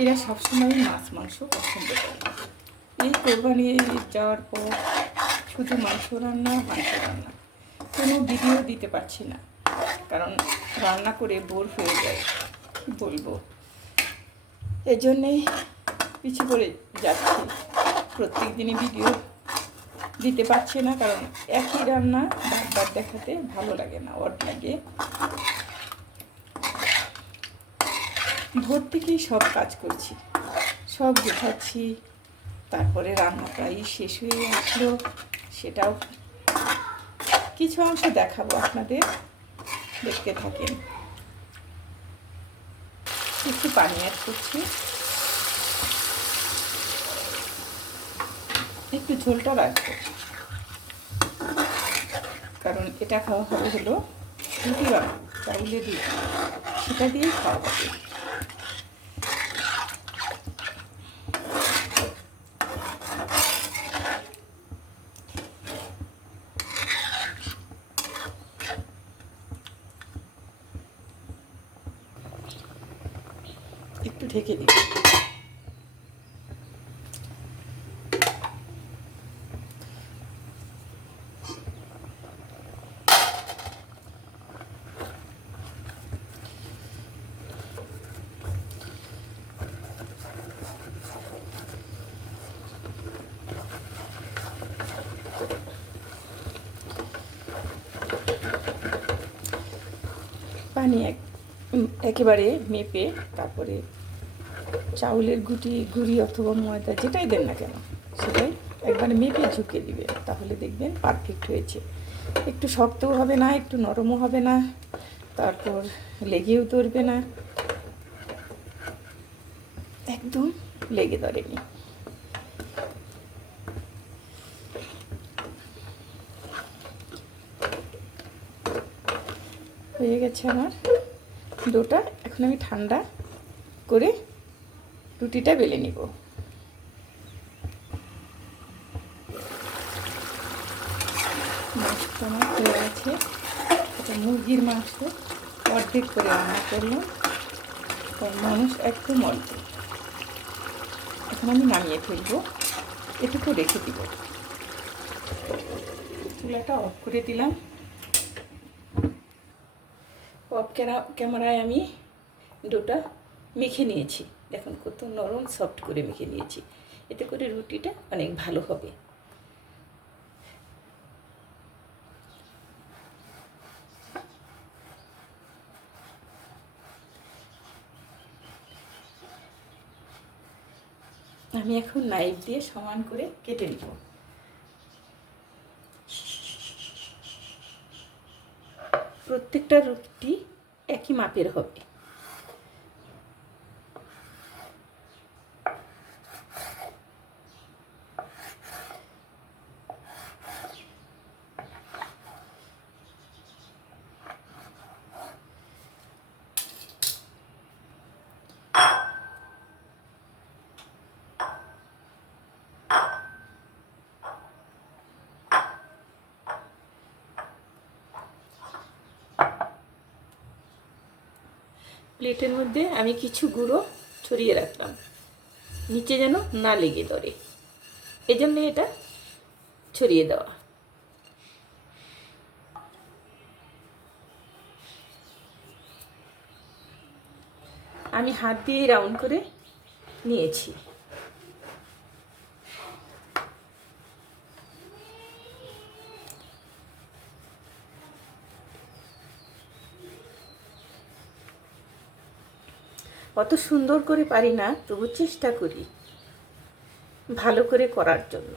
এরা সবসময় মাছ, মাংস পছন্দ করে। এই কোরবানি যাওয়ার পর শুধু মাংস রান্না মাংস রান্না। কোনো ভিডিও দিতে পারছি না, কারণ রান্না করে বোর হয়ে যায়, বলব। এই জন্যেই পিছিয়ে পড়ে যাচ্ছি। প্রত্যেক দিনই ভিডিও দিতে পারছি না, কারণ একই রান্না বারবার দেখাতে ভালো লাগে না ওর লাগে। ভোর থেকেই সব কাজ করছি। সব গোছাচ্ছি, তারপরে রান্না প্রায় শেষ হয়ে আসলো, সেটাও কিছু অংশ দেখাবো আপনাদের, দেখতে থাকেন। একটু পানি অ্যাড করছি। একটু ঝোলটা রাখব। কারণ এটা খাওয়া হবে হলো রুটি বানাবো চাউলের রুটি সেটা দিয়েই খাওয়া হবে। ঢেকে দিই। পানি এক একেবারে মেপে তারপরে চাউলের গুটি, গুড়ি অথবা ময়দা যেটাই দেন না কেন, সেটাই একবারে মেপে ঝুঁকে দিবেন তাহলে দেখবেন পারফেক্ট হয়েছে। একটু শক্তও হবে না, একটু নরমও হবে না, তারপর লেগেও ধরবে না। একদম লেগে ধরেনি। হয়ে গেছে আমার। ডোটা এখন আমি ঠান্ডা করে রুটিটা বেলে নিব। মাছটা আমার হয়ে গেছে। এটা মুরগির মাংস অর্ধেক করে রান্না করলাম। মানুষ একদম অল্প। এখন আমি নামিয়ে ফেলব। এটুকু রেখে দিব। চুলাটা অফ করে দিলাম। অফ ক্যামেরায় আমি ডোটা মেখে নিয়েছি। দেখুন কত নরম সফট করে মেখে নিয়েছি। এতে করে রুটিটা অনেক ভালো হবে। আমি এখন নাইফ দিয়ে সমান করে কেটে নিব। প্রত্যেকটা রুটি একই মাপের হবে। প্লেটের মধ্যে আমি কিছু গুঁড়ো ছড়িয়ে রাখলাম। নিচে যেন না লেগে ধরে। এই জন্য এটা ছড়িয়ে দেওয়া। আমি হাত দিয়ে রাউন্ড করে নিয়েছি। অত সুন্দর করে পারি না তবু চেষ্টা করি ভালো করে করার জন্য।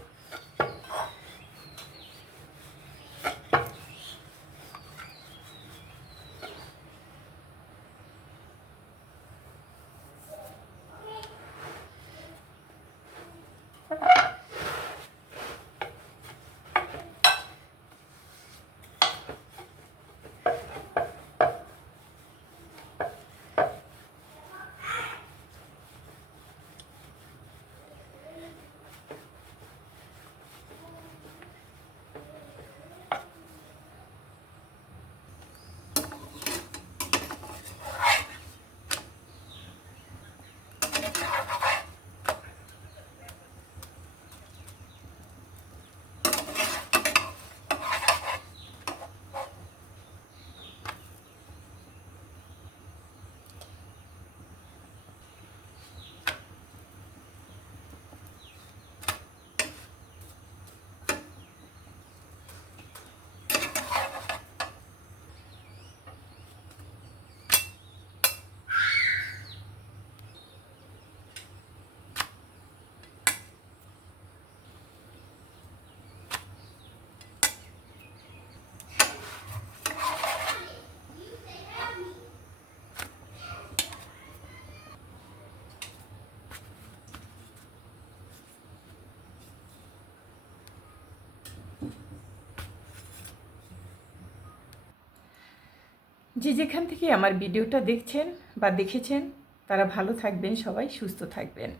যে যেখান থেকে আমার ভিডিওটা দেখছেন বা দেখেছেন, তারা ভালো থাকবেন, সবাই সুস্থ থাকবেন।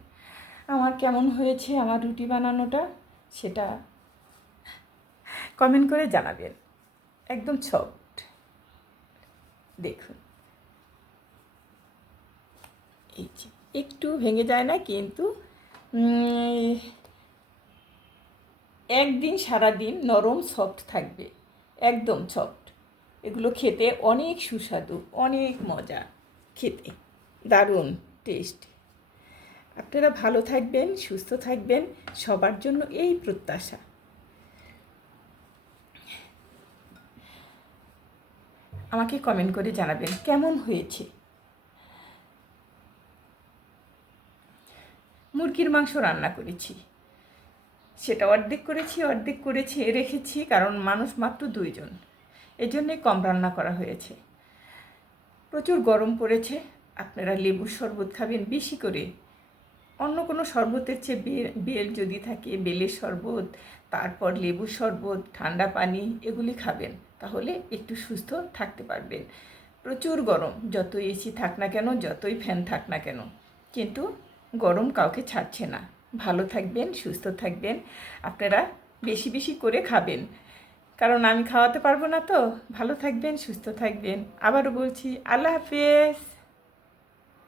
আমার কেমন হয়েছে আমার রুটি বানানোটা, সেটা কমেন্ট করে জানাবেন। একদম সফট দেখুন। এই যে, একটু ভেঙে যায় না, কিন্তু একদিন সারাদিন নরম সফট থাকবে। একদম সফট এগুলো খেতে অনেক সুস্বাদু, অনেক মজা। খেতে দারুণ টেস্ট আপনারা ভালো থাকবেন, সুস্থ থাকবেন, সবার জন্য এই প্রত্যাশা। আমাকে কমেন্ট করে জানাবেন, কেমন হয়েছে? মুরগির মাংস রান্না করেছি। সেটা অর্ধেক করেছি অর্ধেক করেছি, রেখেছি, কারণ মানুষ মাত্র দুইজন। এই জন্যে কম রান্না করা হয়েছে। প্রচুর গরম পড়েছে, আপনারা লেবুর শরবত খাবেন বেশি করে। অন্য কোনো শরবতের চেয়ে বেল যদি থাকে, বেলের শরবত, তারপর লেবুর শরবত, ঠান্ডা পানি, এগুলি খাবেন। তাহলে একটু সুস্থ থাকতে পারবেন। প্রচুর গরম, যত এসি থাক না কেন, যতই ফ্যান থাক না কেন। কিন্তু গরম কাউকে ছাড়ছে না। ভালো থাকবেন, সুস্থ থাকবেন, আপনারা বেশি বেশি করে খাবেন। কারণ আমি খাওয়াতে পারব না তো। ভালো থাকবেন সুস্থ থাকবেন। আবারও বলছি আল্লাহ হাফেজ।